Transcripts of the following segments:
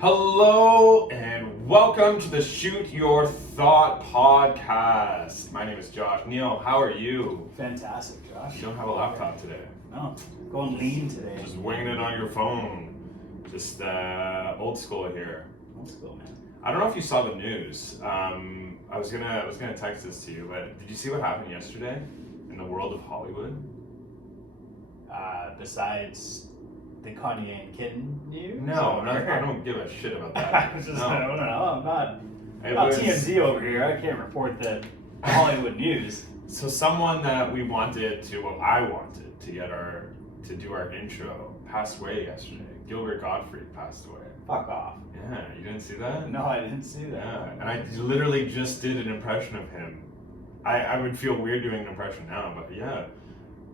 Hello and welcome to the Shoot Your Thought podcast. My name is Josh. Neil, how are you? Fantastic, Josh. You don't have a laptop today. No, going lean today. Just winging it on your phone. Just old school here. Old school, man. I don't know if you saw the news. I was gonna text this to you, but did you see what happened yesterday in the world of Hollywood? Besides the Kanye and Kitten news? No, I don't give a shit about that. I don't know. I'm It not was- TMZ over here. I can't report the Hollywood news. So someone that we wanted to, well, I wanted to get to do our intro passed away yesterday. Gilbert Gottfried passed away. Fuck off. Yeah, you didn't see that? No, I didn't see that. Yeah, and I literally just did an impression of him. I would feel weird doing an impression now, but yeah,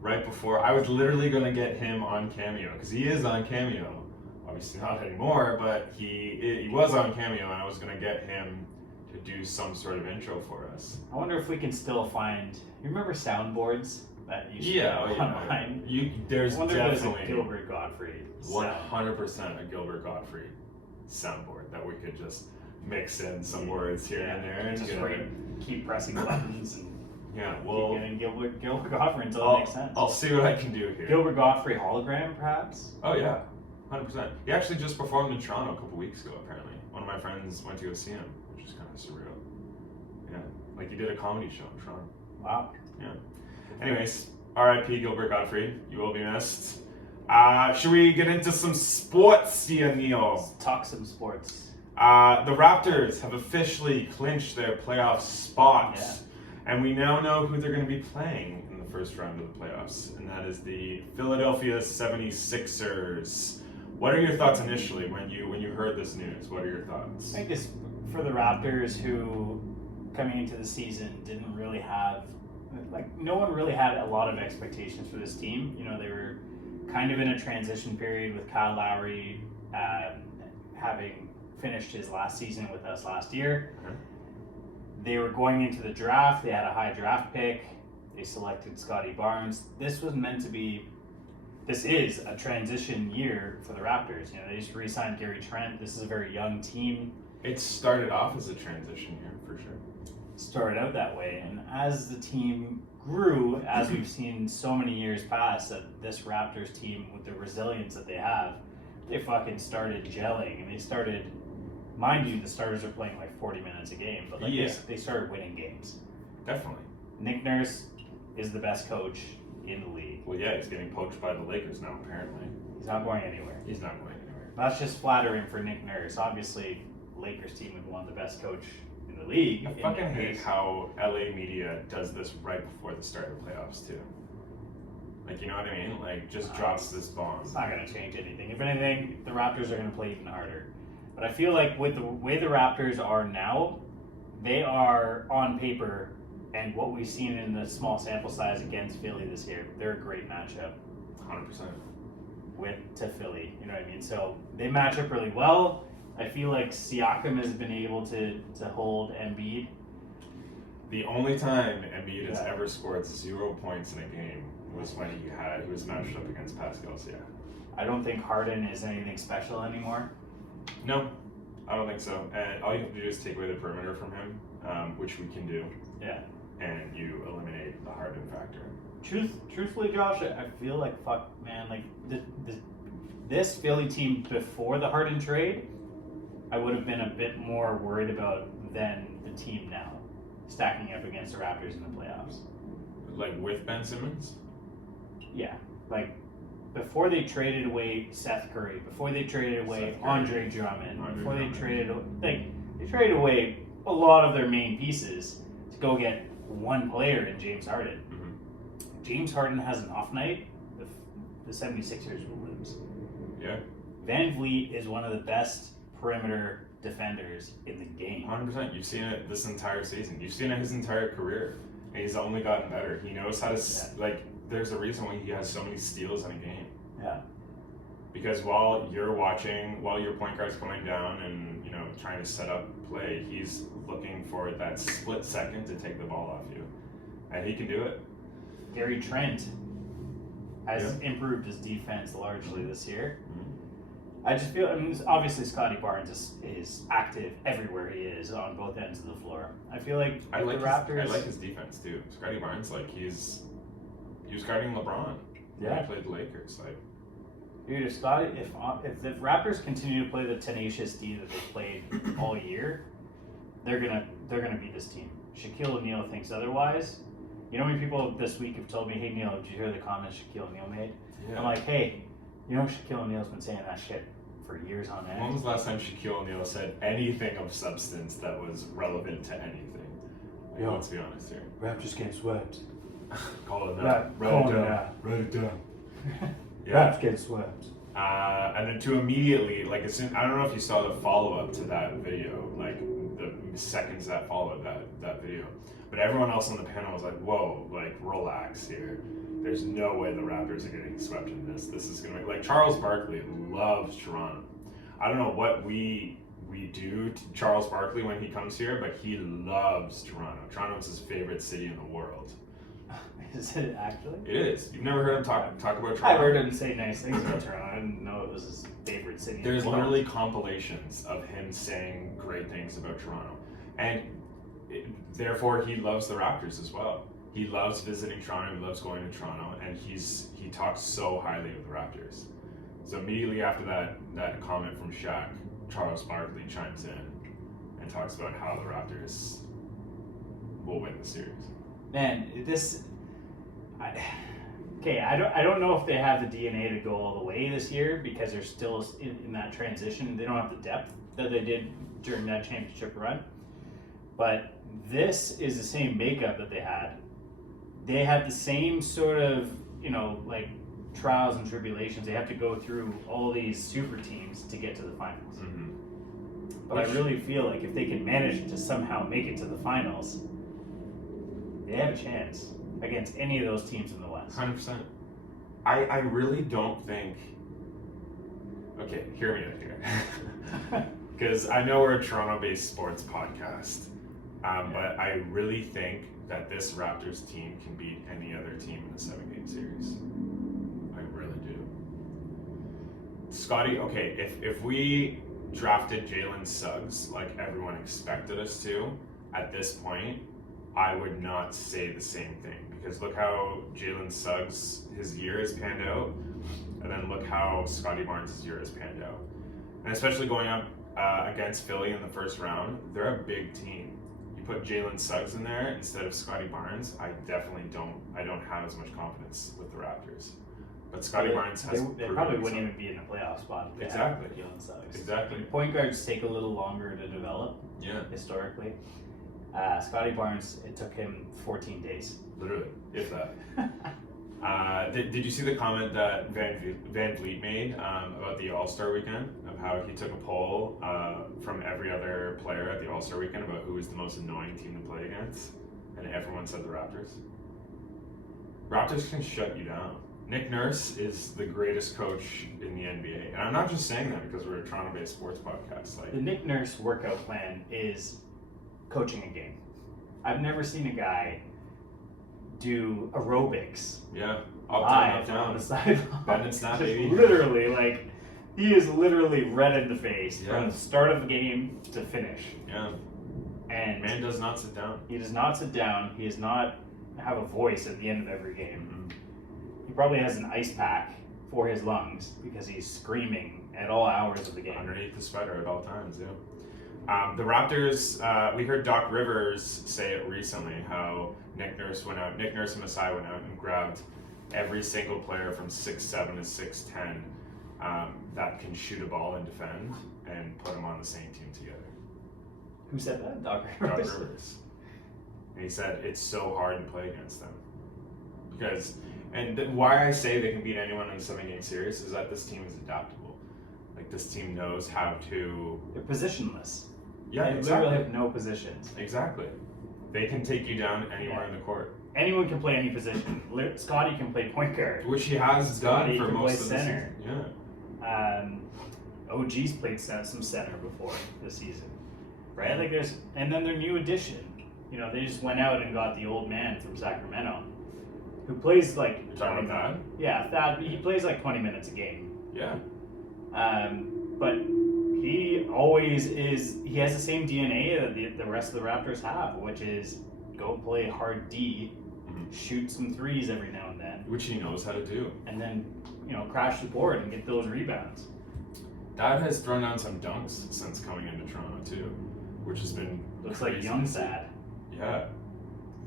right before, I was literally going to get him on Cameo, because he is on Cameo. Obviously not anymore, but he was on Cameo, and I was going to get him to do some sort of intro for us. I wonder if we can still find. You remember soundboards that you should online? There's I wonder if there's a definitely Gilbert Gottfried. 100% a Gilbert Gottfried soundboard that we could just mix in some words here and there. And just keep pressing buttons and well, keep getting Gilbert Gottfried until it makes sense. I'll see what I can do here. Gilbert Gottfried hologram, perhaps? Oh yeah, 100%. He actually just performed in Toronto a couple weeks ago, apparently. One of my friends went to go see him, which is kind of surreal. Yeah, like he did a comedy show in Toronto. Wow. Yeah. Anyways, R.I.P. Gilbert Gottfried. You will be missed. Should we get into some sports, Neil? Let's talk some sports. The Raptors have officially clinched their playoff spot. Yeah. And we now know who they're going to be playing in the first round of the playoffs. And that is the Philadelphia 76ers. What are your thoughts initially when you heard this news? What are your thoughts? I think it's for the Raptors, who coming into the season didn't really have, no one really had a lot of expectations for this team. You know, they were kind of in a transition period with Kyle Lowry having finished his last season with us last year. Okay. They were going into the draft. They had a high draft pick. They selected Scotty Barnes. This is a transition year for the Raptors. You know, they just re-signed Gary Trent. This is a very young team. It started off as a transition year, for sure. Started out that way, and as the team grew, as we've seen so many years past, that this Raptors team, with the resilience that they have, they fucking started gelling, and they started, mind you, the starters are playing like 40 minutes a game, but they started winning games. Definitely. Nick Nurse is the best coach in the league. Well, yeah, he's getting poached by the Lakers now, apparently. He's not going anywhere. He's not going anywhere. That's just flattering for Nick Nurse. Obviously, Lakers team would want the best coach in the league. I fucking hate how LA media does this right before the start of the playoffs, too. Like, you know what I mean? Like, just drops this bomb. It's not going to change anything. If anything, the Raptors are going to play even harder. But I feel like with the way the Raptors are now, they are on paper, and what we've seen in the small sample size against Philly this year, they're a great matchup. 100%. To Philly, you know what I mean? So they match up really well. I feel like Siakam has been able to hold Embiid. The only time Embiid has ever scored 0 points in a game was when he was matched up against Pascal Siakam. I don't think Harden is anything special anymore. No, I don't think so. And all you have to do is take away the perimeter from him, which we can do. Yeah. And you eliminate the Harden factor. Truthfully, Josh, I feel like this Philly team before the Harden trade, I would have been a bit more worried about than the team now, stacking up against the Raptors in the playoffs. Like with Ben Simmons? Yeah, like before they traded away Seth Curry, before they traded away Andre Drummond, before they traded away a lot of their main pieces to go get one player in James Harden. Mm-hmm. James Harden has an off night, the 76ers will lose. Yeah. Van Vliet is one of the best perimeter defenders in the game. 100%. You've seen it this entire season. You've seen it his entire career. And he's only gotten better. He knows how to, there's a reason why he has so many steals in a game. Yeah. Because while your point guard's coming down and, trying to set up play, he's looking for that split second to take the ball off you. And he can do it. Gary Trent has improved his defense largely this year. I just feel, I mean, obviously Scotty Barnes is active everywhere he is on both ends of the floor. I feel like I like the Raptors. I like his defense too. Scotty Barnes, like he was guarding LeBron. Yeah. He played the Lakers. Like, dude, if the Raptors continue to play the tenacious D that they've played all year, they're gonna beat this team. Shaquille O'Neal thinks otherwise. You know how many people this week have told me, "Hey Neil, did you hear the comments Shaquille O'Neal made?" yeah. I'm like, "Hey, you know Shaquille O'Neal's been saying that shit for years on end." When was the last time Shaquille O'Neal said anything of substance that was relevant to anything? Like, Yo. let's be honest here. Raptors getting swept. Call it Yeah, now. call it now. Write it down. Raptors getting swept. And then to immediately, like, as soon, I don't know if you saw the follow-up to that video, like the seconds that followed that video, but everyone else on the panel was like, whoa, like, relax here. There's no way the Raptors are getting swept in this. This is going to be, like, Charles Barkley loves Toronto. I don't know what we do to Charles Barkley when he comes here, but he loves Toronto. Toronto's his favorite city in the world. Is it actually? It is. You've never heard him talk about Toronto? I've heard him say nice things about Toronto. I didn't know it was his favorite city. There's literally compilations of him saying great things about Toronto. And therefore, he loves the Raptors as well. He loves visiting Toronto. He loves going to Toronto. And he talks so highly of the Raptors. So immediately after that comment from Shaq, Charles Barkley chimes in and talks about how the Raptors will win the series. Man, I don't know if they have the DNA to go all the way this year because they're still in that transition. They don't have the depth that they did during that championship run. But this is the same makeup that they had. They had the same sort of, like trials and tribulations. They have to go through all these super teams to get to the finals. Mm-hmm. But I really feel like if they can manage to somehow make it to the finals, they have a chance against any of those teams in the West. 100%. I really don't think... Okay, hear me out here. Because I know we're a Toronto-based sports podcast, but I really think that this Raptors team can beat any other team in a 7-game series. I really do. Scotty, okay, if we drafted Jalen Suggs like everyone expected us to, at this point, I would not say the same thing, because look how Jalen Suggs, his year has panned out, and then look how Scotty Barnes' year has panned out. And especially going up against Philly in the first round, they're a big team. You put Jalen Suggs in there instead of Scotty Barnes, I don't have as much confidence with the Raptors. But Scotty Barnes has... They probably wouldn't even be in a playoff spot if they Exactly. had Jalen Suggs. Exactly. Point guards take a little longer to develop, historically. Scotty Barnes, it took him 14 days. Literally, if that. Did you see the comment that Van Vliet made about the All-Star Weekend, of how he took a poll from every other player at the All-Star Weekend about who was the most annoying team to play against, and everyone said the Raptors? Raptors can shut you down. Nick Nurse is the greatest coach in the NBA, and I'm not just saying that because we're a Toronto-based sports podcast. Like, the Nick Nurse workout plan is coaching a game. I've never seen a guy do aerobics live on the sideline. Bend and snap, baby. Literally, like, he is literally red in the face from the start of the game to finish. Yeah. And man does not sit down. He does not sit down. He does not have a voice at the end of every game. Mm-hmm. He probably has an ice pack for his lungs because he's screaming at all hours of the game. Underneath the sweater at all times, yeah. The Raptors, we heard Doc Rivers say it recently, how Nick Nurse and Masai went out and grabbed every single player from 6'7" to 6'10" that can shoot a ball and defend, and put them on the same team together. Who said that? Doc Rivers. Doc Rivers. And he said it's so hard to play against them. Why I say they can beat anyone in a 7-game series is that this team is adaptable. Like, this team knows how to... They're positionless. Yeah, they exactly. literally have no positions. Exactly. They can take you down anywhere in the court. Anyone can play any position. Scotty can play point guard. Which he has done for most of the center. season. Yeah. OG's played some center before this season. Right? Like, and then their new addition. They just went out and got the old man from Sacramento, who plays like... You're talking about Thad? Yeah, Thad. He plays like 20 minutes a game. Yeah. but he always is. He has the same DNA that the rest of the Raptors have, which is go play hard D, shoot some threes every now and then, which he knows how to do, and then crash the board and get those rebounds. Dad has thrown down some dunks since coming into Toronto too, which has been looks crazy. like young Thad. Yeah,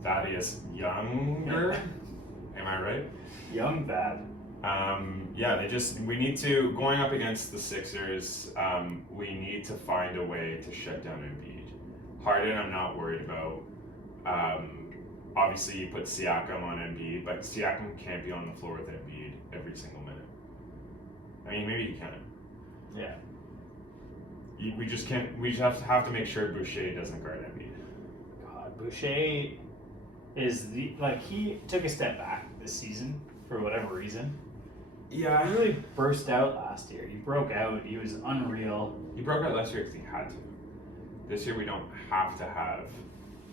Thaddeus Younger. Am I right? Young Thad. We need to, going up against the Sixers, we need to find a way to shut down Embiid. Harden, I'm not worried about. Obviously, you put Siakam on Embiid, but Siakam can't be on the floor with Embiid every single minute. I mean, maybe he can. Yeah. We just can't. We just have to make sure Boucher doesn't guard Embiid. God, Boucher is he took a step back this season for whatever reason. Yeah. He really burst out last year. He broke out. He was unreal. He broke out last year because he had to. This year we don't have to have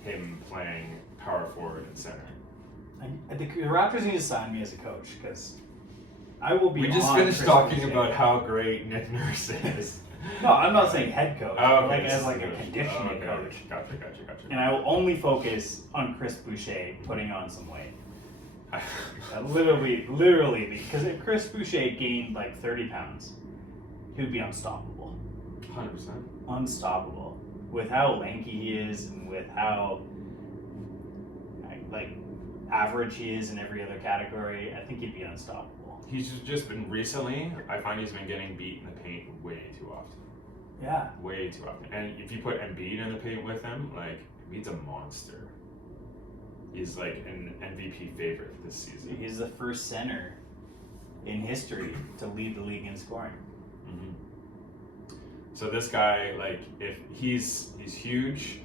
him playing power forward and center. The Raptors need to sign me as a coach because I will be. We just finished talking about how great Nick Nurse is. No, I'm not saying head coach. Oh, okay. As a conditioning coach. Gotcha. And I will only focus on Chris Boucher putting on some weight. Literally, because if Chris Boucher gained 30 pounds, he would be unstoppable. 100%. Unstoppable. With how lanky he is and with how average he is in every other category, I think he'd be unstoppable. He's just been recently, I find he's been getting beat in the paint way too often. Yeah. Way too often. And if you put Embiid in the paint with him, Embiid's a monster. He's an MVP favorite this season. He's the first center in history to lead the league in scoring. Mm-hmm. So this guy, if he's huge,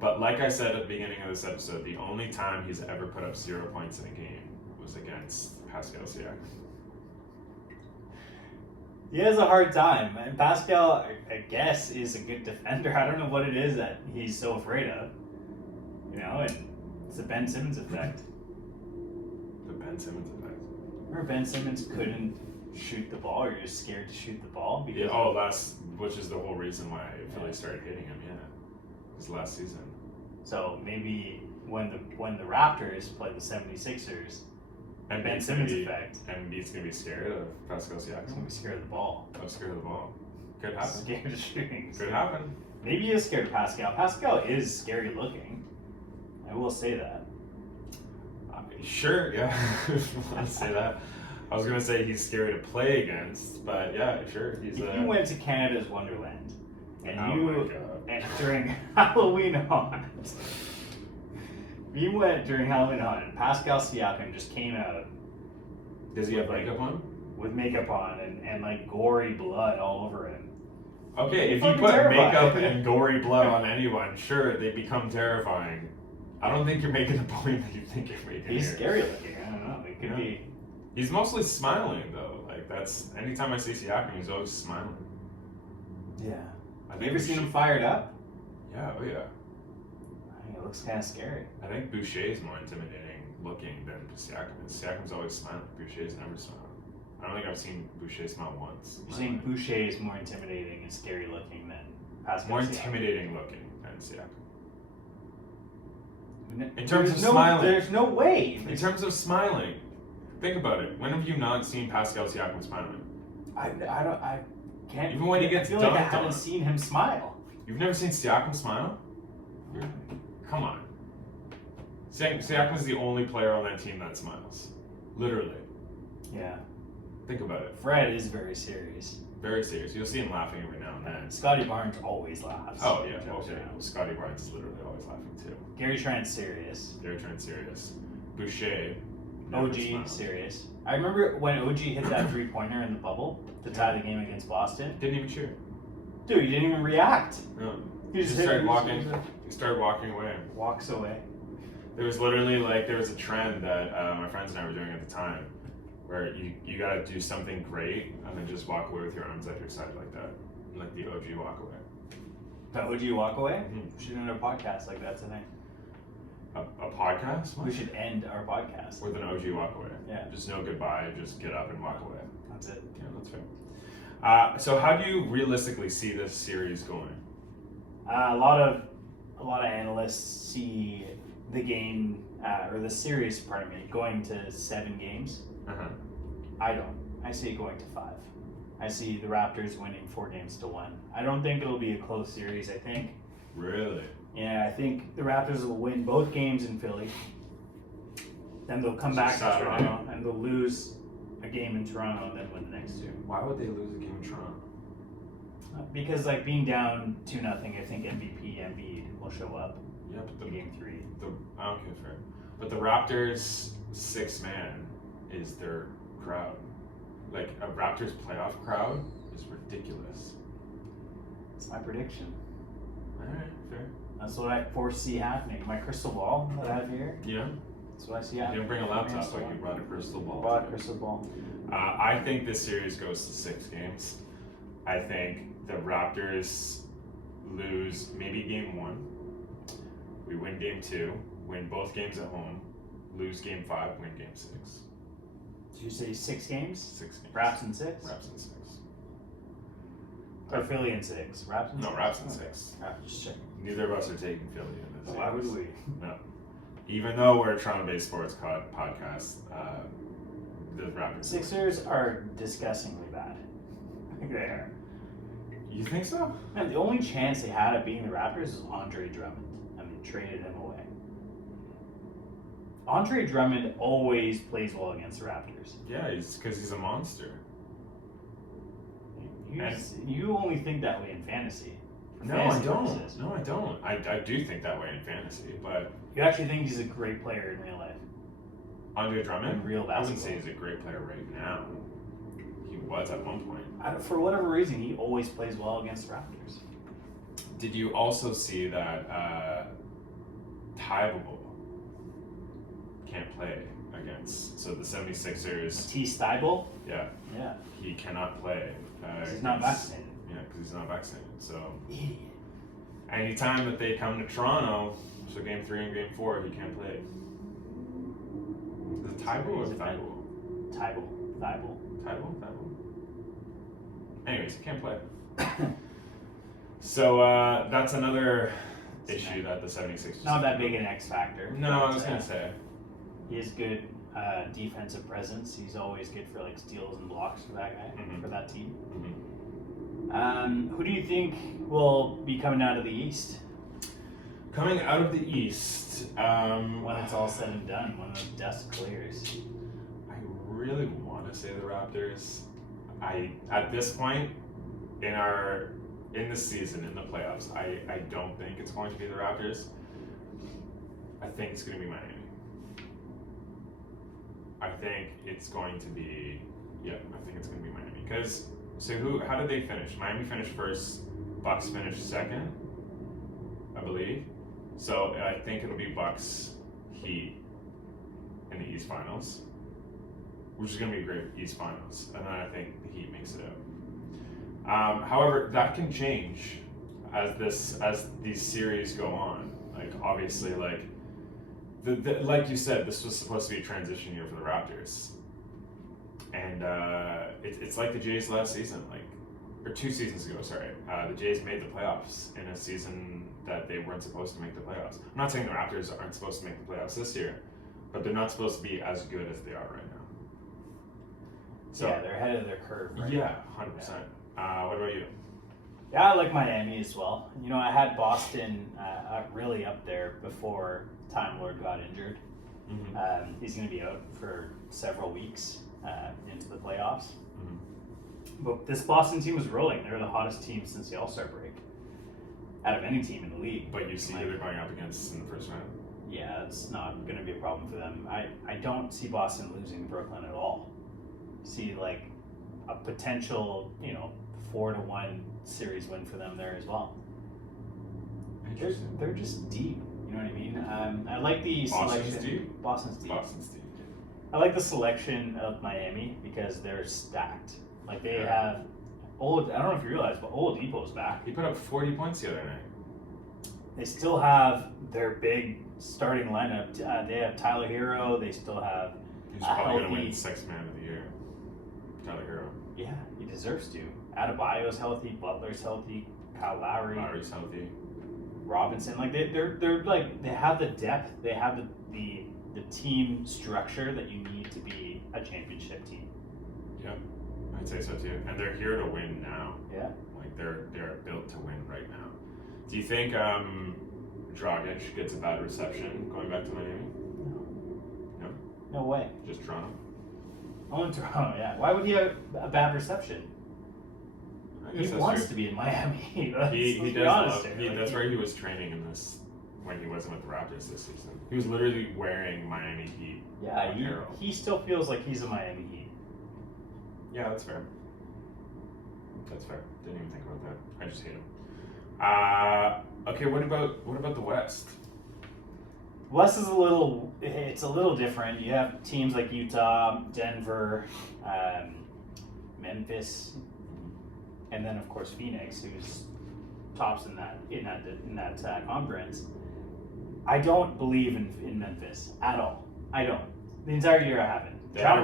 but like I said at the beginning of this episode, the only time he's ever put up 0 points in a game was against Pascal Siakam. He has a hard time. And Pascal, I guess, is a good defender. I don't know what it is that he's so afraid of. And it's the Ben Simmons effect. The Ben Simmons effect. Remember Ben Simmons couldn't shoot the ball, or you're just scared to shoot the ball? Because which is the whole reason why Philly started hitting him, was last season. So maybe when the Raptors play the 76ers, and Ben Simmons effect. And he's going to be scared of Pascal Siakam. He's going to be scared of the ball. I'm scared of the ball. Could happen. Scared of shooting. Could happen. Maybe he is scared of Pascal. Pascal is scary looking. I will say that. Sure, yeah. I'll say that. I was going to say he's scary to play against, but yeah, sure. If you went to Canada's Wonderland, and and during Halloween Haunt, you went during Halloween Haunt, and Pascal Siakam just came out. Does he have makeup on? With makeup on and gory blood all over him. Okay, if you put makeup and gory blood on anyone, sure, they become terrifying. I don't think you're making the point that you think you're making. He's scary looking. I don't know. It could be. He's mostly smiling though. That's anytime I see Siakam, he's always smiling. Yeah. Have you ever seen him fired up? Yeah. Oh yeah. I think it looks kind of scary. I think Boucher is more intimidating looking than Siakam. Siakam's always smiling. Boucher's never smiling. I don't think I've seen Boucher smile once. You're saying Boucher is more intimidating and scary looking than Pascal? More intimidating looking than Siakam. In terms of smiling, there's no way. In terms of smiling, think about it. When have you not seen Pascal Siakam smiling? I can't. Even when he gets I feel dunked like I haven't on. seen him smile. You've never seen Siakam smile? Come on. Siakam is the only player on that team that smiles. Literally. Yeah. Think about it. Fred is very serious. Very serious. You'll see him laughing every now and then. Scotty Barnes always laughs. Oh, yeah. Scotty Barnes is literally always laughing too. Gary Trent's serious. Serious. Boucher. OG smiles. Serious. I remember when OG hit that 3-pointer in the bubble to tie the game against Boston. Didn't even cheer. Dude, he didn't even react. No. He just started walking. He started walking away. Walks away. There was literally there was a trend that my friends and I were doing at the time, where you gotta do something great and then just walk away with your arms at your side like that, like the OG walk away. The OG walk away? Mm-hmm. We should end a podcast like that tonight. A podcast? What? We should end our podcast With an OG walk away. Yeah. Just no goodbye, just get up and walk away. That's it. Yeah, that's fair. So how do you realistically see this series going? A lot of analysts see the game or the series, pardon me, going to 7 games. Uh-huh. I don't. I see it going to 5. I see the Raptors winning 4 games to 1. I don't think it'll be a close series. I think. Really? Yeah, I think the Raptors will win both games in Philly. Then they'll come back to Toronto and they'll lose a game in Toronto and then win the next 2. Why would they lose a game in Toronto? Because like being down 2-0, I think MVP Embiid will show up. Yeah, but in game 3. Okay, fair. But the Raptors' 6-man is their crowd. Like a Raptors playoff crowd is ridiculous. That's my prediction. All right, fair. That's what I foresee happening. My crystal ball that I have here. Yeah. That's what I see You happening. didn't bring a laptop, but you brought a crystal ball. Brought a crystal ball. I think this series goes to 6 games. I think the Raptors lose maybe game 1. We win game 2, win both games at home, lose game 5, win game 6. Did you say 6 games? 6 games. Raps in 6? Raps in 6. Or Philly in 6? Raps in 6? No, Raps in 6. Just checking. Neither of us are taking Philly in this. Why would we? No. Even though we're a Toronto-based sports podcast, the Raptors. Sixers are disgustingly bad. They are. You think so? Man, the only chance they had of beating the Raptors is Andre Drummond, and they traded him away. Andre Drummond always plays well against the Raptors. Yeah, because he's a monster. You only think that way in fantasy. No, I don't. No, I don't. I do think that way in fantasy, but you actually think he's a great player in real life? Andre Drummond? In real basketball. I wouldn't say he's a great player right now. He was at one point. For whatever reason, he always plays well against the Raptors. Did you also see that Pujols can't play against? So the 76ers. T. Steibel? Yeah. Yeah. He cannot play. He's not vaccinated. Yeah, because he's not vaccinated. So Idiot. anytime that they come to Toronto, so game 3 and game 4, he can't play. Is it Thibault or Thibault? Thibault. Anyways, he can't play. So that's another issue that the 76ers. Not that big an X factor. No, I was gonna say. He has good defensive presence. He's always good for like steals and blocks for that guy, for that team. Who do you think will be coming out of the East? Coming out of the East, when it's all said and done, when the dust clears. I really want to say the Raptors. At this point in the season, in the playoffs, I don't think it's going to be the Raptors. I think it's going to be Miami. I think it's going to be Miami. Because, how did they finish? Miami finished first, Bucks finished second, I believe. So I think it'll be Bucks Heat in the East Finals, which is going to be a great East Finals. And then I think the Heat makes it out. However, that can change as these series go on. Like obviously, like like you said, this was supposed to be a transition year for the Raptors, and it's like the Jays last season, or 2 seasons ago. Sorry, the Jays made the playoffs in a season that they weren't supposed to make the playoffs. I'm not saying the Raptors aren't supposed to make the playoffs this year, but they're not supposed to be as good as they are right now. So yeah, they're ahead of their curve. Right? Yeah, 100%. What about you? Yeah, I like Miami as well. You know, I had Boston really up there before Time Lord got injured. He's going to be out for several weeks into the playoffs. But this Boston team was rolling. They're the hottest team since the All-Star break, out of any team in the league. But you see who they're going up against in the first round? Yeah, it's not going to be a problem for them. I don't see Boston losing Brooklyn at all. See, like, a potential, 4-1 series win for them there as well. They're just deep. You know what I mean? I like the selection. Boston's deep. I like the selection of Miami because they're stacked. Like they have I don't know if you realize, but Oladipo's back. He put up 40 points the other night. They still have their big starting lineup. They have Tyler Hero. They still have He's probably going to win 6th man of the year. Tyler Hero. Yeah, he deserves to. Adebayo's healthy, Butler's healthy, Kyle Lowry's healthy. Robinson, like they're like they have the depth, they have the team structure that you need to be a championship team. Yep, I'd say so too. And they're here to win now. Yeah. Like they're built to win right now. Do you think Dragic gets a bad reception going back to Miami? No. No way. Just Toronto? Oh, in Toronto, yeah. Why would he have a bad reception? He wants to be in Miami. He does love, that's where he was training in this when he wasn't with the Raptors this season. He was literally wearing Miami Heat. Yeah, he still feels like he's a Miami Heat. Yeah, that's fair. That's fair. Didn't even think about that. I just hate him. Okay, what about the West? West is a little different. You have teams like Utah, Denver, Memphis, and then of course Phoenix, who's tops in that conference. I don't believe in Memphis at all. I don't. The entire year I haven't. They had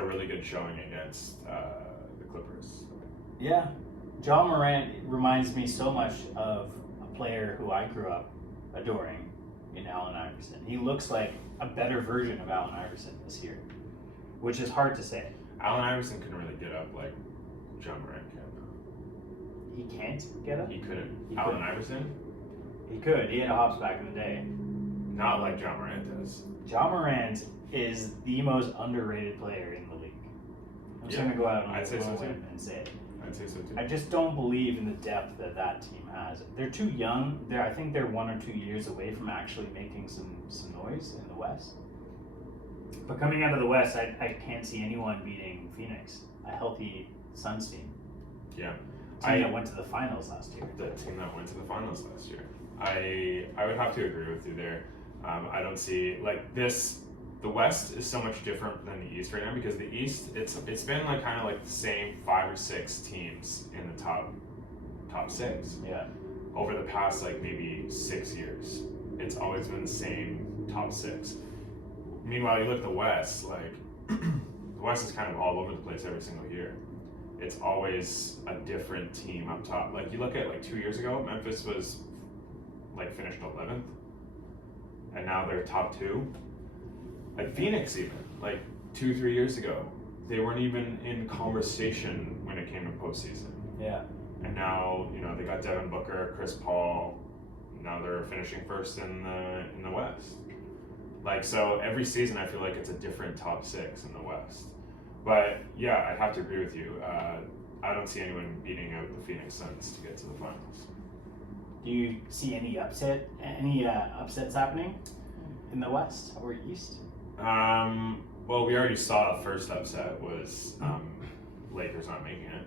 a really good showing against the Clippers. Yeah, John Morant reminds me so much of a player who I grew up adoring in Allen Iverson. He looks like a better version of Allen Iverson this year, which is hard to say. Allen Iverson couldn't really get up like John Morant can. He can't get up? He couldn't. Allen Iverson? He could. He had a hops back in the day. Not like John Morant does. John Morant is the most underrated player in the league. I'm just going to go out on a limb and say it. I'd say so too. I just don't believe in the depth that team has. They're too young. I think they're 1 or 2 years away from actually making some noise in the West. But coming out of the West, I can't see anyone beating Phoenix, a healthy Suns team. Yeah. Team that went to the finals last year. The team that went to the finals last year. I would have to agree with you there. I don't see like this. The West is so much different than the East right now because the East it's been like kind of like the same 5 or 6 teams in the top 6. Yeah. Over the past like maybe 6 years, it's always been the same top 6. Meanwhile, you look at the West, like the West is kind of all over the place every single year. It's always a different team up top. Like you look at like 2 years ago, Memphis was like finished 11th, and now they're top 2. Like Phoenix, even like 2-3 years ago, they weren't even in conversation when it came to postseason. Yeah. And now they got Devin Booker, Chris Paul. Now they're finishing first in the West. Like so, every season I feel like it's a different top 6 in the West. But yeah, I'd have to agree with you. I don't see anyone beating out the Phoenix Suns to get to the finals. Do you see any upsets happening in the West or East? Well, we already saw the first upset was Lakers not making it.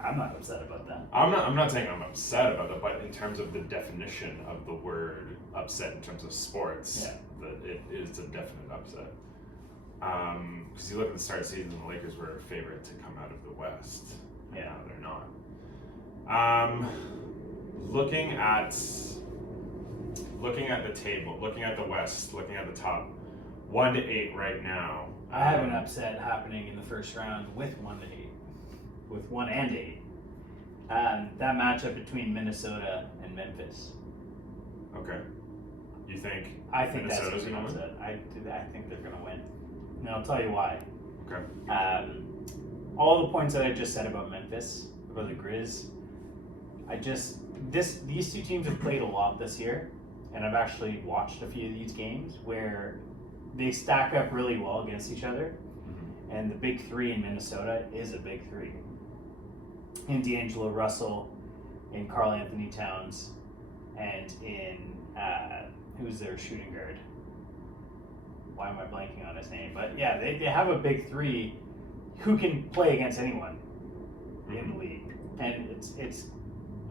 I'm not upset about that. I'm not saying I'm upset about it, but in terms of the definition of the word upset in terms of sports, it is a definite upset. Because you look at the start of the season, the Lakers were a favorite to come out of the West. Yeah, now they're not. Looking at the table, looking at the West, looking at the top 1 to 8 right now. I have an upset happening in the first round with 1 to 8, with 1 and 8. That matchup between Minnesota and Memphis. Okay. You think? I think Minnesota's that's going to win? I think they're going to win, and I'll tell you why. Okay. All the points that I just said about Memphis, about the Grizz, these two teams have played a lot this year, and I've actually watched a few of these games where they stack up really well against each other. Mm-hmm. And the big 3 in Minnesota is a big 3. In D'Angelo Russell, in Karl Anthony Towns, and in who's their shooting guard? Why am I blanking on his name? But yeah, they have a big 3 who can play against anyone in the league, and it's.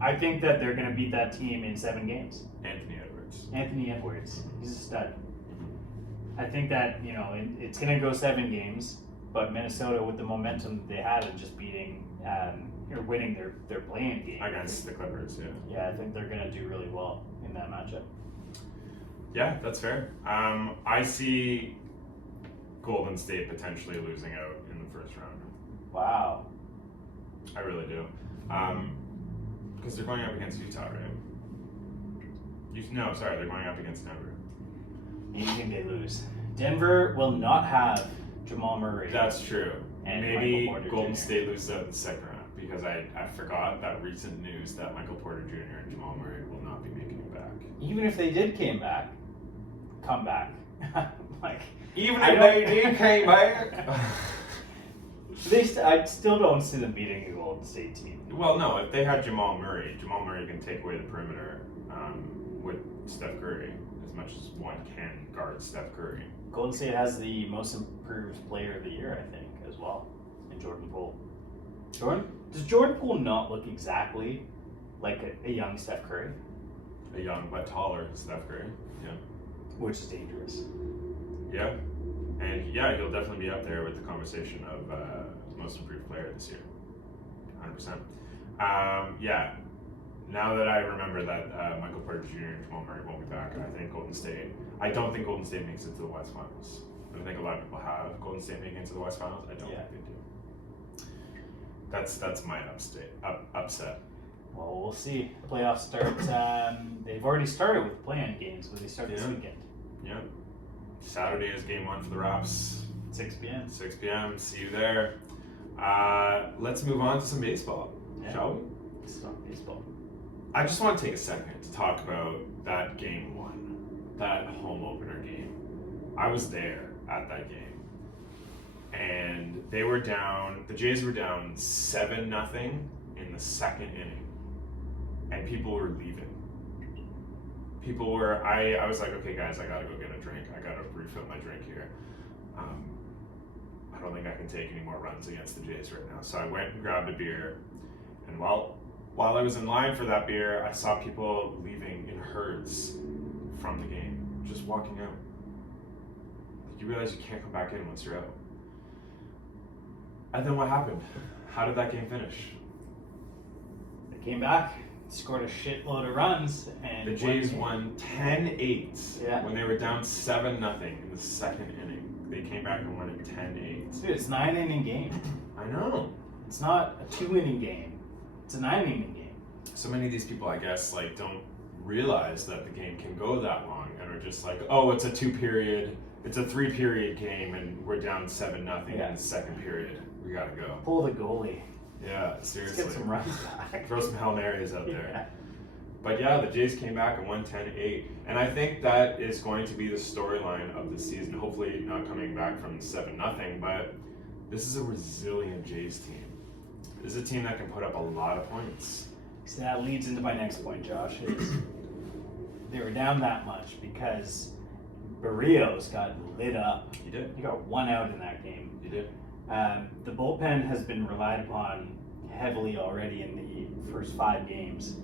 I think that they're going to beat that team in 7 games. Anthony Edwards, he's a stud. I think that it's going to go 7 games, but Minnesota, with the momentum that they had of just beating or winning their play-in game against the Clippers, I think they're going to do really well in that matchup. Yeah, that's fair. I see Golden State potentially losing out in the first round. Wow. I really do. Because they're going up against Utah, right? No, sorry, they're going up against Denver. You think they lose? Denver will not have Jamal Murray. That's true. And maybe Michael Porter Golden Jr. State loses out in the second round because I forgot that recent news that Michael Porter Jr. and Jamal Murray will not be making it back. Even if they did come back. Like, Even I if don't- they did came back. I still don't see them beating a Golden State team. Well, no, if they had Jamal Murray can take away the perimeter with Steph Curry as much as one can guard Steph Curry. Golden State has the most improved player of the year, I think, as well, in Jordan Poole. Does Jordan Poole not look exactly like a young Steph Curry? A young but taller Steph Curry. Yeah. Which is dangerous. Yeah. And yeah, he'll definitely be up there with the conversation of most improved player this year. 100%. Yeah. Now that I remember that Michael Porter Jr. and Jamal Murray won't be back, I think I don't think Golden State makes it to the West Finals. I think a lot of people have Golden State making it to the West Finals. I don't think they do. That's my upset. Well, we'll see. The playoffs start. They've already started with play-in games, but they start this weekend. Yeah. Saturday is game 1 for the Raps. 6 p.m. 6 p.m. See you there. Let's move on to some baseball, shall we? Let's talk baseball. I just want to take a second to talk about that game 1, that home opener game. I was there at that game, and the Jays were down 7-0 in the second inning, and people were leaving. I was like, okay guys, I gotta go get a drink. I gotta refill my drink here. I don't think I can take any more runs against the Jays right now. So I went and grabbed a beer, and while I was in line for that beer, I saw people leaving in herds from the game, just walking out. You realize you can't come back in once you're out. And then what happened? How did that game finish? They came back, scored a shitload of runs, and The Jays won 10-8 when they were down 7-0 in the second inning. They came back and won it 10-8. Dude, it's a 9-inning game. I know. It's not a 2-inning game. It's a 9-inning game. So many of these people, I guess, like don't realize that the game can go that long and are just like, oh, it's a 3-period game and we're down 7-0 in the second period. We gotta go. Pull the goalie. Yeah, seriously. Let's get some runs back. Throw some Hail Marys out there. Yeah. But yeah, the Jays came back and won 10-8. And I think that is going to be the storyline of the season. Hopefully not coming back from 7-0, but this is a resilient Jays team. This is a team that can put up a lot of points. So that leads into my next point, Josh, is they were down that much because Barrios got lit up. He did. He got 1 out in that game. He did. The bullpen has been relied upon heavily already in the first 5 games.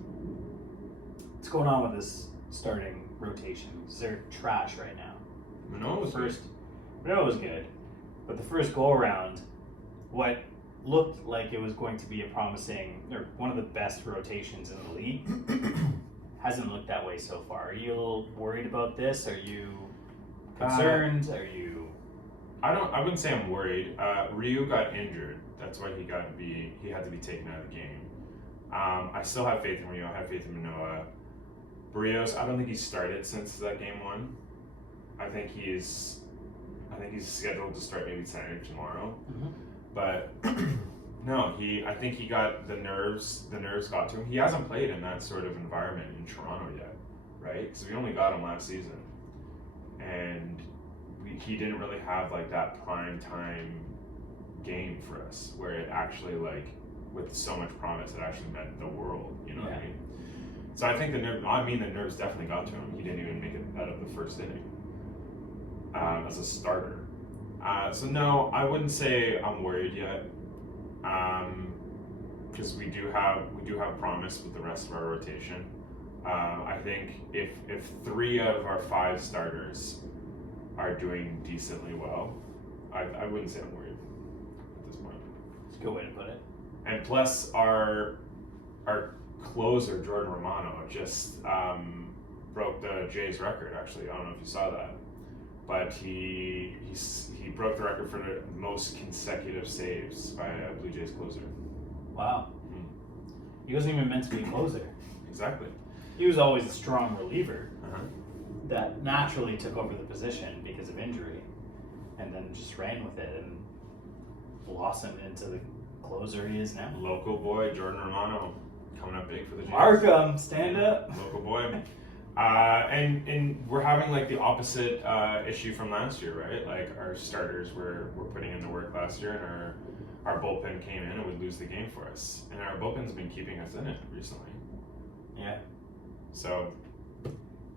What's going on with this starting rotation? Because they're trash right now. Manoah was Manoah was good, but the first go around, what looked like it was going to be a promising, or one of the best rotations in the league, hasn't looked that way so far. Are you a little worried about this? Are you concerned? Are you? I wouldn't say I'm worried. Ryu got injured. That's why he had to be taken out of the game. I still have faith in Ryu. I have faith in Manoah. Barrios, I don't think he's started since that game 1. I think he's scheduled to start maybe Saturday or tomorrow. Mm-hmm. But no, I think he got the nerves got to him. He hasn't played in that sort of environment in Toronto yet, right? So we only got him last season. And he didn't really have like that prime time game for us where it actually like with so much promise it actually meant the world, you know what I mean? So I think the nerves definitely got to him. He didn't even make it out of the first inning as a starter. So no, I wouldn't say I'm worried yet, because we do have promise with the rest of our rotation. I think if 3 out of our 5 starters are doing decently well, I wouldn't say I'm worried at this point. It's a good way to put it. And plus our closer Jordan Romano just broke the Jays record. Actually, I don't know if you saw that, but he broke the record for the most consecutive saves by a Blue Jays closer. Wow. He wasn't even meant to be a closer. Exactly. He was always a strong reliever Uh-huh. that naturally took over the position because of injury, and then just ran with it and blossomed into the closer he is now. Local boy Jordan Romano coming up big for the Jays. Markham, stand up. Local boy. And we're having like the opposite issue from last year, right? Like our starters were putting in the work last year, and our bullpen came in and would lose the game for us. And our bullpen's been keeping us in it recently. Yeah. So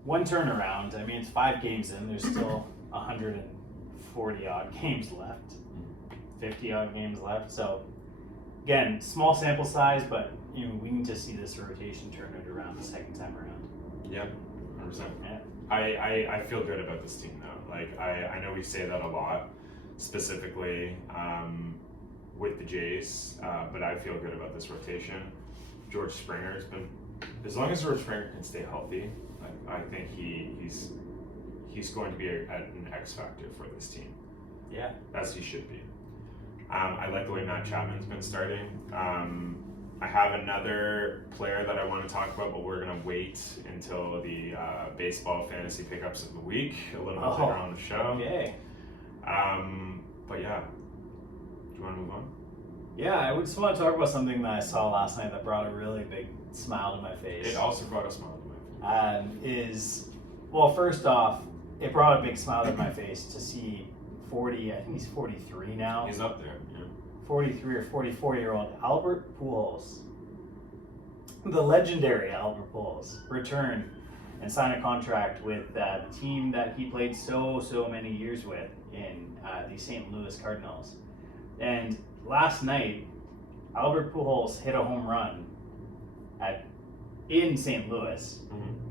One turnaround. I mean, it's 5 games in. There's still 140 odd games left, 50 odd games left. So again, small sample size, but we need to see this rotation turn it around the second time around. yeah, 100%. Yeah. I feel good about this team though. Like I know we say that a lot, specifically with the Jays, but I feel good about this rotation. George Springer's been, as long as George Springer can stay healthy, I think he's going to be an X factor for this team. Yeah. As he should be. I like the way Matt Chapman's been starting. I have another player that I want to talk about, but we're going to wait until the baseball fantasy pickups of the week, a little bit later on the show. Okay. But yeah, do you want to move on? Yeah, I just want to talk about something that I saw last night that brought a really big smile to my face. It also brought a smile to my face. First off, it brought a big smile to my face to see 40, I think he's 43 now. He's up there, yeah. 43 or 44-year-old Albert Pujols, the legendary Albert Pujols, return and sign a contract with the team that he played so many years with in the St. Louis Cardinals. And last night, Albert Pujols hit a home run in St. Louis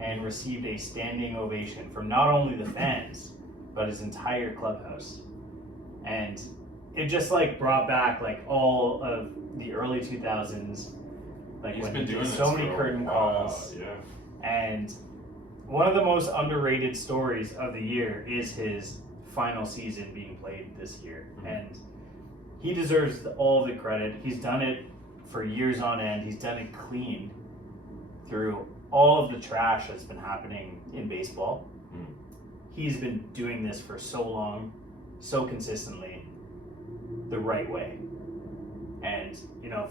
and received a standing ovation from not only the fans, but his entire clubhouse. And it just brought back all of the early 2000s, when he did so many curtain calls. Yeah. And one of the most underrated stories of the year is his final season being played this year. And he deserves all the credit. He's done it for years on end. He's done it clean through all of the trash that's been happening in baseball. He's been doing this for so long, so consistently, the right way. And,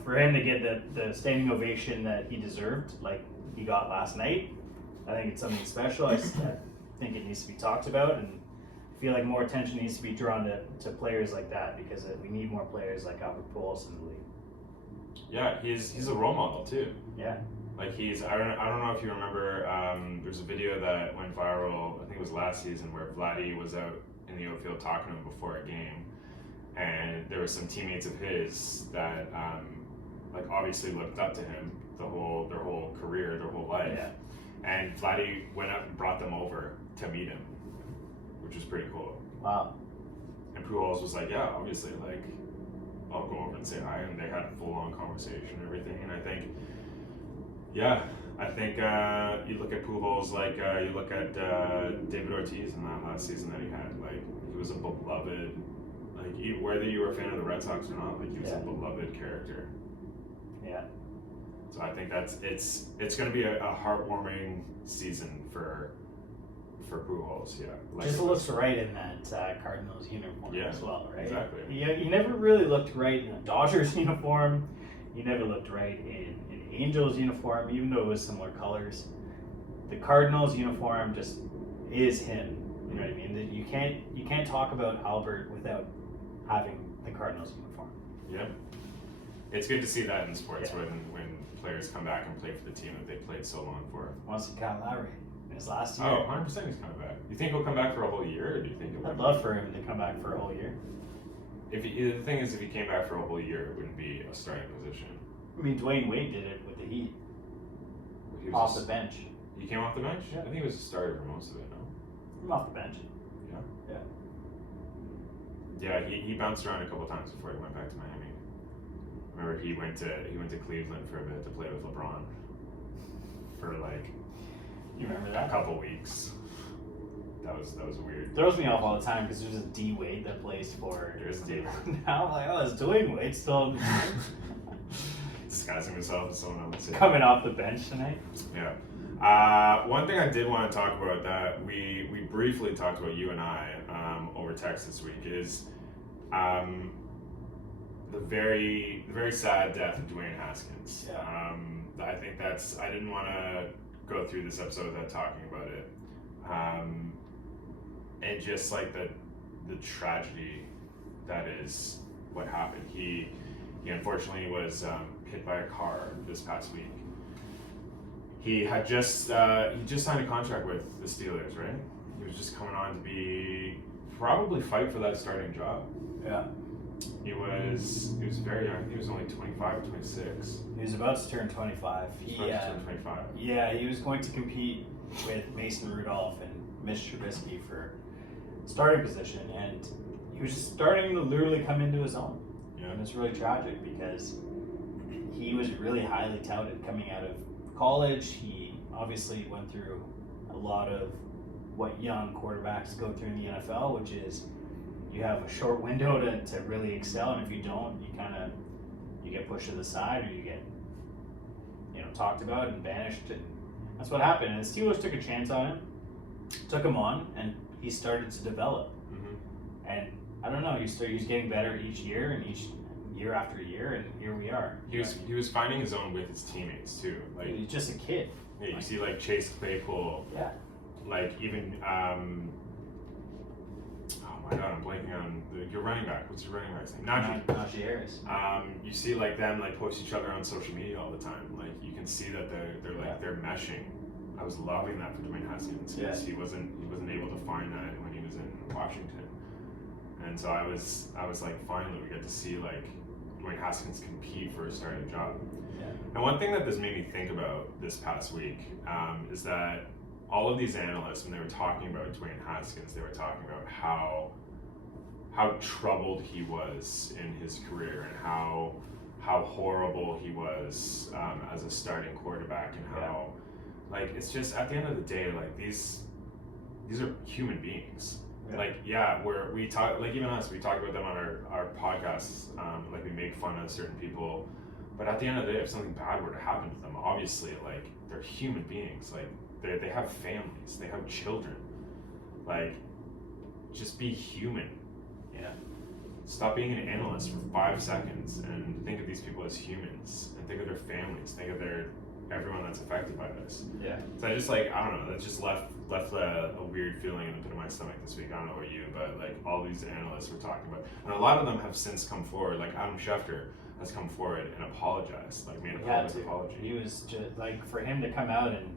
for him to get the standing ovation that he deserved, like he got last night, I think it's something special. I think it needs to be talked about, and I feel like more attention needs to be drawn to players like that, because we need more players like Albert Pujols in the league. Yeah, he's a role model too. Yeah. I don't know if you remember, there's a video that went viral, I think it was last season, where Vladdy was out in the outfield talking to him before a game, and there were some teammates of his that obviously looked up to him their whole career, their whole life. Yeah. And Vladdy went up and brought them over to meet him, which was pretty cool. Wow. And Pujols was like, yeah, obviously, I'll go over and say hi, and they had a full-on conversation and everything. And I think you look at Pujols you look at David Ortiz in that last season that he had. He was a beloved, whether you were a fan of the Red Sox or not, he was a beloved character. Yeah. So I think it's going to be a heartwarming season for Pujols. Yeah. Just looks right in that Cardinals uniform as well, right? Exactly. He never really looked right in a Dodgers uniform. He never looked right in Angels uniform, even though it was similar colors. The Cardinals uniform just is him. You know what I mean? You can't talk about Albert without having the Cardinals uniform. Yeah. It's good to see that in sports when players come back and play for the team that they played so long for. Wants to Kyle Lowry in his last year. Oh, 100% he's coming back. You think he'll come back for a whole year, or do you think I'd love for him to come back for a whole year. The thing is, if he came back for a whole year, it wouldn't be a starting position. I mean, Dwayne Wade did it with the Heat. Off the bench. He came off the bench? Yeah. I think he was a starter for most of it, no? I'm off the bench. Yeah? Yeah, he bounced around a couple times before he went back to Miami. Remember, he went to Cleveland for a bit to play with LeBron for You remember that? a couple weeks. That was weird. Throws me off all the time because there's a D Wade that plays for. There's D Wade. Now I'm like, oh, is Dwayne Wade still disguising himself as someone else? coming off the bench tonight? Yeah. One thing I did want to talk about that we briefly talked about, you and I, over text this week is the very sad death of Dwayne Haskins. Yeah. I think I didn't want to go through this episode without talking about it. And just like the tragedy that is what happened. He unfortunately was hit by a car this past week. He had just signed a contract with the Steelers, right? He was just coming on to probably fight for that starting job. Yeah. He was very young. He was only 25 or 26. He was about to turn 25. He was about to turn 25. Yeah, he was going to compete with Mason Rudolph and Mitch Trubisky for starting position, and he was just starting to literally come into his own. Yeah. And it's really tragic because he was really highly touted coming out of college. He obviously went through a lot of what young quarterbacks go through in the NFL, which is you have a short window to really excel, and if you don't, you get pushed to the side, or you get talked about and banished, and that's what happened. And the Steelers took a chance on him, took him on, and he started to develop. Mm-hmm. And I don't know, he was getting better each year, and each year after year, and here we are. He was finding his own with his teammates too. Like he's just a kid. Yeah, you see like Chase Claypool. Yeah. Like even oh my god, I'm blanking on your running back. What's your running back's name? Najee Harris. You see like them like post each other on social media all the time. Like you can see that they're meshing. I was loving that for Dwayne Haskins because he wasn't able to find that when he was in Washington. And so I was like, finally we get to see like Dwayne Haskins compete for a starting job. Yeah. And one thing that this made me think about this past week is that all of these analysts, when they were talking about Dwayne Haskins, they were talking about how troubled he was in his career and how horrible he was as a starting quarterback, and how like it's just at the end of the day, like these are human beings. Yeah. Like we talk, like even us, we talk about them on our podcasts, like we make fun of certain people, but at the end of the day, if something bad were to happen to them, obviously like they're human beings. Like they have families, they have children. Like just be human. Yeah. Stop being an analyst for 5 seconds and think of these people as humans, and think of their families, think of everyone that's affected by this. Yeah. So I just I don't know, that just left a weird feeling in the pit of my stomach this week. I don't know about you, but like all these analysts were talking about, and a lot of them have since come forward. Like Adam Schefter has come forward and apologized, like made a public apology. He was just like, for him to come out and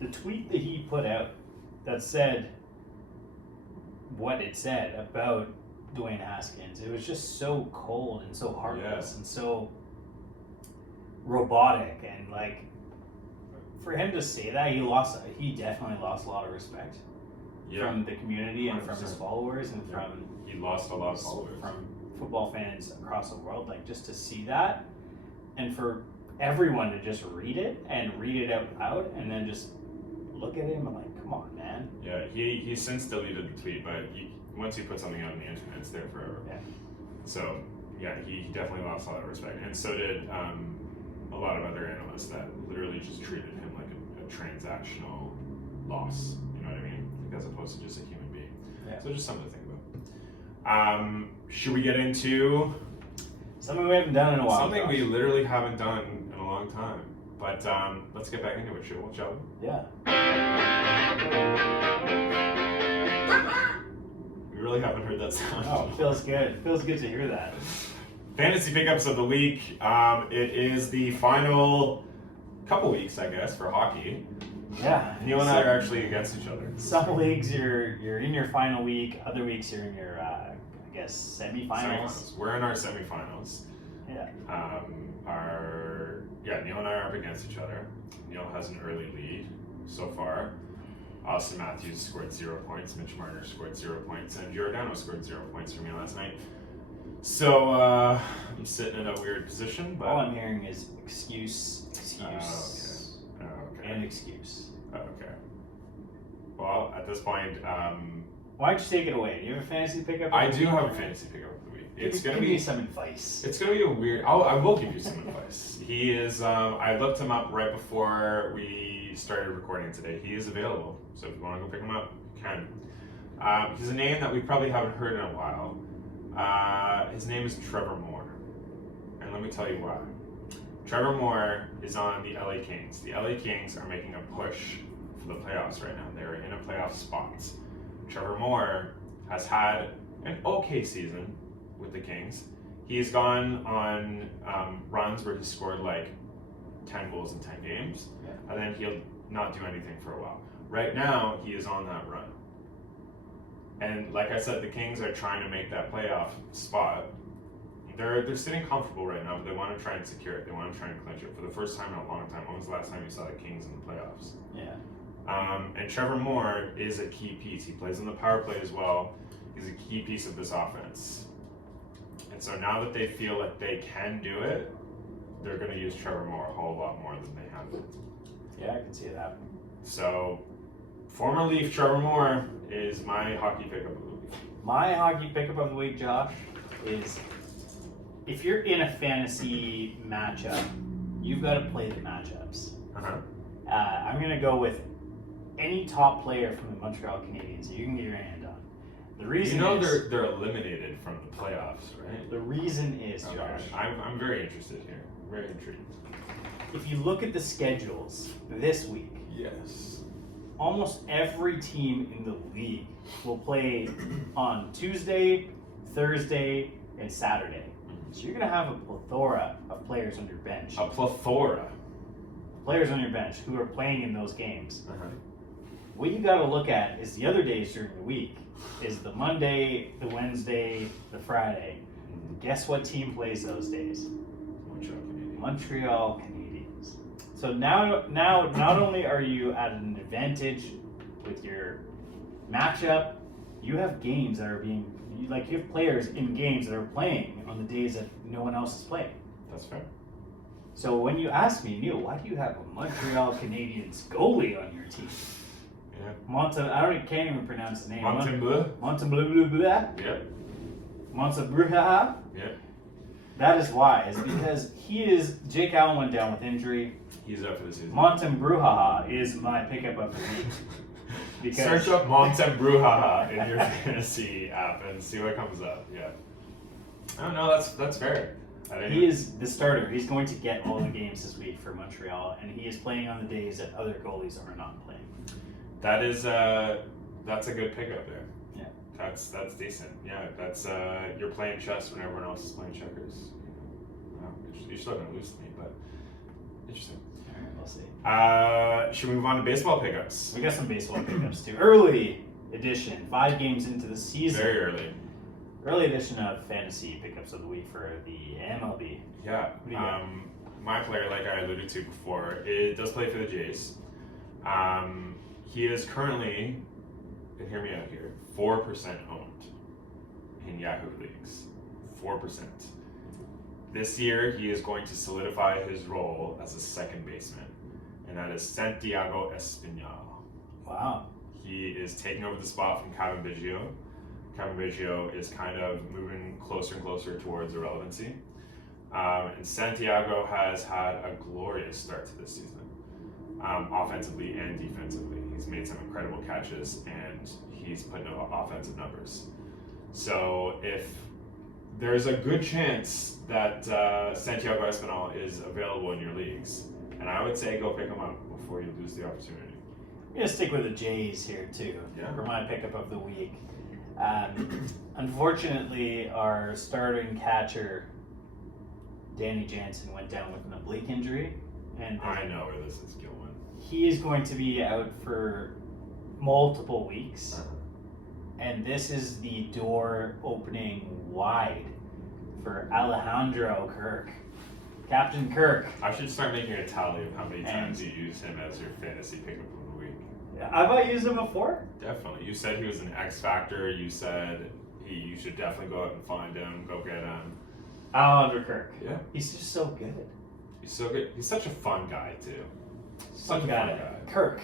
the tweet that he put out that said what it said about Dwayne Haskins, it was just so cold and so heartless and so robotic, and like for him to say that, he definitely lost a lot of respect from the community and 100%. From his followers and from he lost a lot of followers from football fans across the world. Like just to see that, and for everyone to just read it out loud and then just look at him and like, come on, man. Yeah, he since deleted the tweet, but once you put something out on the internet, it's there forever. Yeah. So yeah, he definitely lost a lot of respect, and so did a lot of other analysts that literally just treated him like a transactional loss. You know what I mean? Like, as opposed to just a human being. Yeah. So just something to think about. Should we get into something we haven't done in a while? Something we literally haven't done in a long time. But let's get back into it, shall we? Yeah. We really haven't heard that sound. Oh, it feels good. It feels good to hear that. Fantasy pickups of the week. It is the final couple weeks, I guess, for hockey. Yeah. Neil and I are actually against each other. Some leagues you're in your final week. Other weeks you're in your I guess semifinals. We're in our semifinals. Yeah. Neil and I are up against each other. Neil has an early lead so far. Austin Matthews scored 0 points. Mitch Marner scored 0 points, and Giordano scored 0 points for me last night. So I'm sitting in a weird position. But all I'm hearing is excuse, okay. and excuse. Okay. Well, at this point, Why don't you take it away? Do you have a fantasy pickup? I do have a fantasy pickup of the week. It's gonna give be me some advice. It's gonna be a weird. I will give you some advice. He is. I looked him up right before we started recording today. He is available, so if you want to go pick him up, you can. He's a name that we probably haven't heard in a while. His name is Trevor Moore, and let me tell you why. Trevor Moore is on the LA Kings. The LA Kings are making a push for the playoffs right now. They're in a playoff spot. Trevor Moore has had an okay season with the Kings. He's gone on runs where he scored like 10 goals in 10 games, and then he'll not do anything for a while. Right now, he is on that run. And like I said, the Kings are trying to make that playoff spot. They're sitting comfortable right now, but they want to try and secure it. They want to try and clinch it for the first time in a long time. When was the last time you saw the Kings in the playoffs? Yeah. And Trevor Moore is a key piece. He plays on the power play as well. He's a key piece of this offense. And so now that they feel like they can do it, they're going to use Trevor Moore a whole lot more than they have been. Yeah, I can see that. So, former Leaf Trevor Moore is my hockey pickup of the week. My hockey pickup of the week, Josh, is if you're in a fantasy matchup, you've got to play the matchups. I'm going to go with any top player from the Montreal Canadiens that you can get your hand on. The reason is, they're eliminated from the playoffs, right? The reason is, Okay. Josh, I'm very interested here. Very intrigued. if you look at the schedules this week, Yes. almost every team in the league will play on Tuesday, Thursday, and Saturday. So you're going to have a plethora of players on your bench. A plethora. Players on your bench who are playing in those games. Uh-huh. What you got to look at is the other days during the week. Is the Monday, the Wednesday, the Friday. Guess what team plays those days? Montreal Canadiens. So now, not only are you at an advantage with your matchup, you have games that are being you have players in games that are playing on the days that no one else is playing. That's fair. So when you ask me, Neil, why do you have a Montreal Canadiens goalie on your team? Yeah. Can't even pronounce the name. Montembleu. Yep. Montebrujaha. Yep. That is why. Is because Jake Allen went down with injury. He's up for the season. Montebrujaha is my pickup of the week. Because search up Montebrujaha in your fantasy app and see what comes up. Yeah. Oh no, that's fair. He is the starter. He's going to get all the games this week for Montreal, and he is playing on the days that other goalies are not playing. That is that's a good pickup there. Yeah. That's decent. Yeah, that's you're playing chess when everyone else is playing checkers. Wow, you're still gonna lose to me, but interesting. All right, we'll see. Should we move on to baseball pickups? We got some baseball pickups too. Early edition, 5 games into the season. Very early. Early edition of fantasy pickups of the week for the MLB. Yeah. What do you got? My player, like I alluded to before, it does play for the Jays. He is currently, and hear me out here, 4% owned in Yahoo leagues. 4%. This year, he is going to solidify his role as a second baseman, and that is Santiago Espinal. Wow. He is taking over the spot from Kevin Biggio. Kevin Biggio is kind of moving closer and closer towards irrelevancy. And Santiago has had a glorious start to this season, offensively and defensively. He's made some incredible catches, and he's putting up offensive numbers. So if there's a good chance that Santiago Espinal is available in your leagues, and I would say go pick him up before you lose the opportunity. I'm going to stick with the Jays here too for my pickup of the week. Unfortunately, our starting catcher, Danny Jansen, went down with an oblique injury. And I know where this is going. He is going to be out for multiple weeks. And this is the door opening wide for Alejandro Kirk. Captain Kirk. I should start making a tally of how many times you use him as your fantasy pickup of the week. Have I used him before? Definitely. You said he was an X factor. You said you should definitely go out and find him, go get him. Alejandro Kirk. Yeah. He's just so good. He's so good. He's such a fun guy, too. Such Fun a guy. fun guy. Kirk.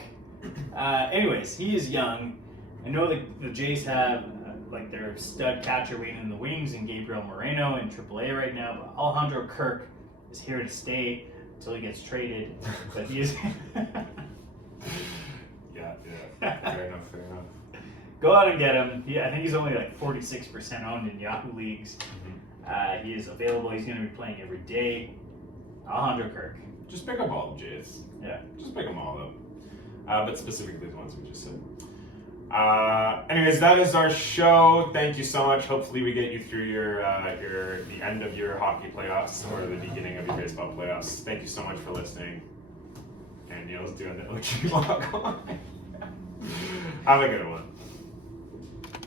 Anyways, he is young. I know the Jays have like their stud catcher waiting in the wings and Gabriel Moreno in AAA right now, but Alejandro Kirk is here to stay until he gets traded. But he is. Yeah. Fair enough. Go out and get him. I think he's only like 46% owned in Yahoo leagues. He is available. He's going to be playing every day. Alejandro Kirk. Just pick up all the Jays. Yeah. Just pick them all up. But specifically the ones we just said. Anyways, that is our show. Thank you so much. Hopefully we get you through the end of your hockey playoffs or the beginning of your baseball playoffs. Thank you so much for listening. And Neil's doing the OG walk on. Have a good one.